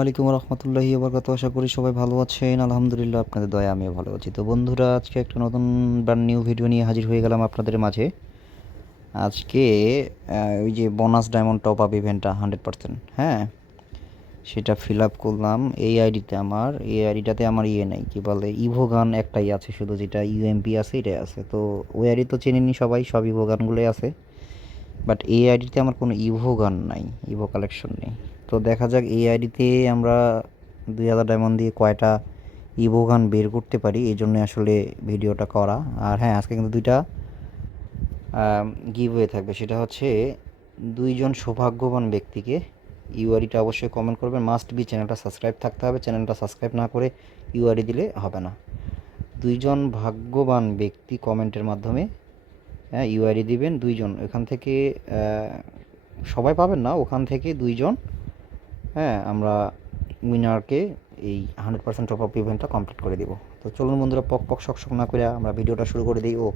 আলাইকুম রহমতুল্লাহি বরকাত আশা করি সবাই ভালো আছেন। আলহামদুলিল্লাহ, আপনাদের দয়া আমিও ভালো আছি। তো বন্ধুরা, আজকে একটা নতুন ব্র্যান্ড নিউ ভিডিও নিয়ে হাজির হয়ে গেলাম আপনাদের মাঝে। আজকে ওই যে বোনাস ডায়মন্ড টপ আপ ইভেন্টটা হান্ড্রেড পার্সেন্ট হ্যাঁ? সেটা ফিল আপ করলাম। এই আইডিতে আমার, এই আইডিটাতে আমার ইয়ে নেই, কি বলে ইভো গান একটাই আছে, শুধু যেটা ইউএমপি আছে, এটাই আছে। তো ওই আইডি তো চেনেনি সবাই, সব ইভো গানগুলোই আছে। বাট এই আইডিতে আমার কোনো ইভো গান নাই ইভো কালেকশন নেই। তো দেখা যাক এই আইডিতে আমরা দুই হাজার ডায়মন্ড দিয়ে কয়টা ইভো গান বের করতে পারি, এই জন্য আসলে ভিডিওটা করা। আর হ্যাঁ আজকে কিন্তু দুইটা গিভওয়ে থাকবে। সেটা হচ্ছে দুইজন সৌভাগ্যবান ব্যক্তিকে ইউআরিটা অবশ্যই কমেন্ট করবেন। মাস্ট বি চ্যানেলটা সাবস্ক্রাইব থাকতে হবে। চ্যানেলটা সাবস্ক্রাইব না করে ইউআরি দিলে হবে না। দুইজন ভাগ্যবান ব্যক্তি কমেন্টের মাধ্যমে হ্যাঁ ইউআইডি দিবেন। দুইজন, এখান থেকে সবাই পাবেন না। ওখান থেকে দুইজন হ্যাঁ আমরা উইনারকে এই হান্ড্রেড পার্সেন্ট টপ আপ ইভেন্টটা কমপ্লিট করে দিব। তো চলুন বন্ধুরা, পক পক শক শক না করে আমরা ভিডিওটা শুরু করে দিই। ও,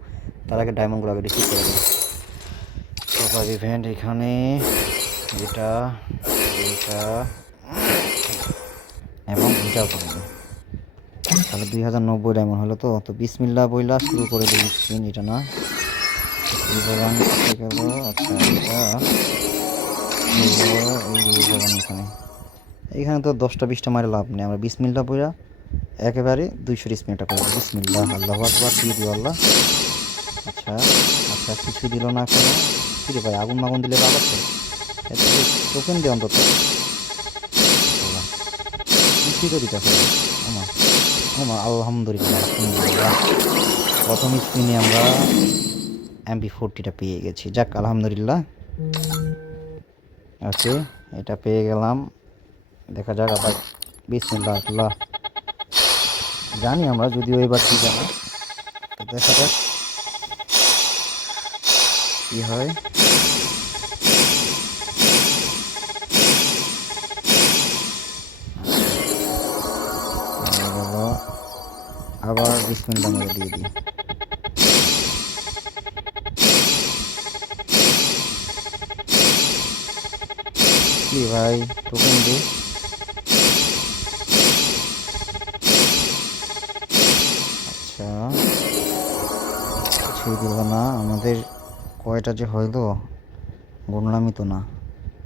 তার আগে ডায়মন্ডগুলো আগে রিসিভ করে দিই টপ আপ ইভেন্ট এখানে এটা এটা এবং এটাও করে দিই তাহলে দুই হাজার নব্বই ডায়মন্ড হলো তো তো বিসমিল্লা বইলা শুরু করে দিই স্ক্রিন এটা না। আচ্ছা এটা এখানে। এখানে তো দশটা বিশটা মারে লাভ নেই। আমরা বিশ বিসমিল্লা বইরা একেবারে দুইশো স্পিনটা করে বিসমিল্লা আল্লাহ আকবার দিয়ে দিও আল্লাহ। আচ্ছা আচ্ছা কিছু দিল না কেন? কি রে ভাই, আগুন মাগুন দিলে আছে? এত টোকেন দে অন্তত। কিছুই তো দিতেছে না। ওমা ওমা, আলহামদুলিল্লাহ আলহামদুলিল্লাহ। প্রথম স্ক্রিনে আমরা এমপি ফোরটিটা পেয়ে গেছি। যাক, আলহামদুলিল্লাহ। ওকে, এটা পেয়ে গেলাম। দেখা যাক আবার। বিসমিল্লাহ। আল্লাহ জানি আমরা যদিও এবার কি জানি। দেখা যাক কি হয়। আবার বিসমিল্লাহ মেরে দিয়ে দিই। ভাই টোকেন দে আচ্ছা। কিছুই দিল না, আমাদের কয়টা যে হইল গুনলামই তো না।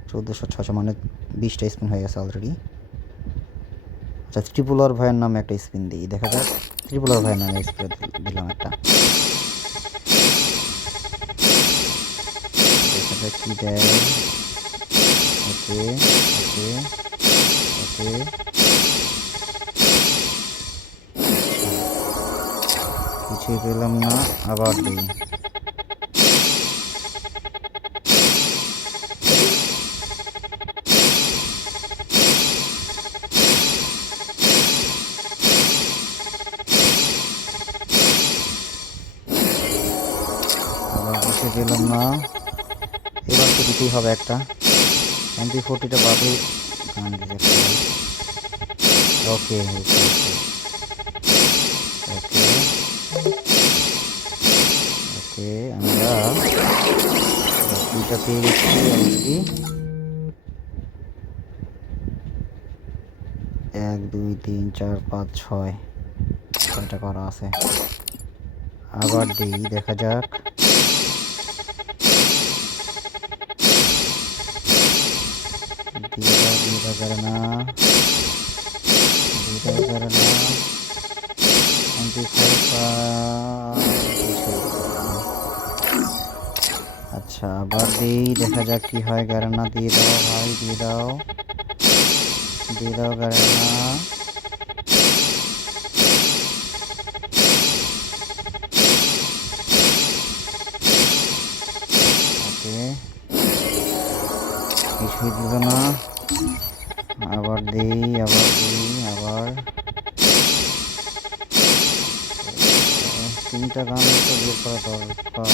চোদ্দোশো ছশো মানে বিশটা স্পিন হয়ে গেছে অলরেডি আচ্ছা ত্রিপুলার ভাইয়ের নামে একটা স্পিন দিই, দেখা যাক। ত্রিপুলার ভাইয়ের নামে স্প্রে দিলাম একটা। দেখা যাক কি দেয়। ওকে ওকে ওকে। কিছুই পেলাম না, আবার দিই। আবার কিছু পেলাম না। এবার তো দিতেই হবে একটা। এমপি ফোরটিটা ওকে ওকে ওকে ওকে আমরা দুইটা পেয়ে গেছি, অলরেডি। এক, দুই, তিন, চার, পাঁচ, ছয়, ছয়টা করা আছে। আবার দিই, দেখা যাক। করে না। করে না। আচ্ছা আবার দিই, দেখা যাক কি হয়। গারানা দিয়ে দাও ভাই, দিয়ে দাও। দিয়ে দাও গারানা কিছুই না। আবার দিই আবার দিই, আবার। তিনটা গান তো বের করা দরকার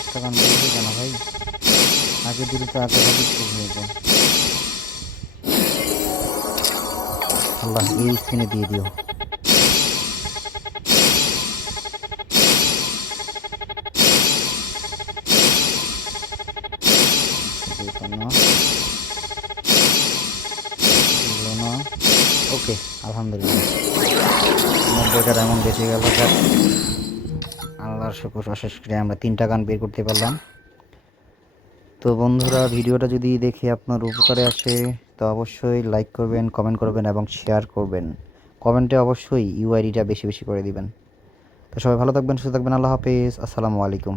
একটা গান বের হয়ে না ভাই। আগে দিলে তো আগে হয়ে যায়। আল্লাহ, এই স্ক্রিনে দিয়ে দিও। ওকে আলহামদুলিল্লাহ। নব্বইটা ডায়মন্ড বেঁচে গেল আল্লাহর শুকুর অশেষ করে আমরা তিনটা গান বের করতে পারলাম। তো বন্ধুরা, ভিডিওটা যদি দেখে আপনার উপকারে আসে, তো অবশ্যই লাইক করবেন কমেন্ট করবেন এবং শেয়ার করবেন। কমেন্টে অবশ্যই ইউআইডিটা বেশি বেশি করে দিবেন। তো সবাই ভালো থাকবেন, সুস্থ থাকবেন, আল্লাহ হাফেজ, আসসালামু আলাইকুম।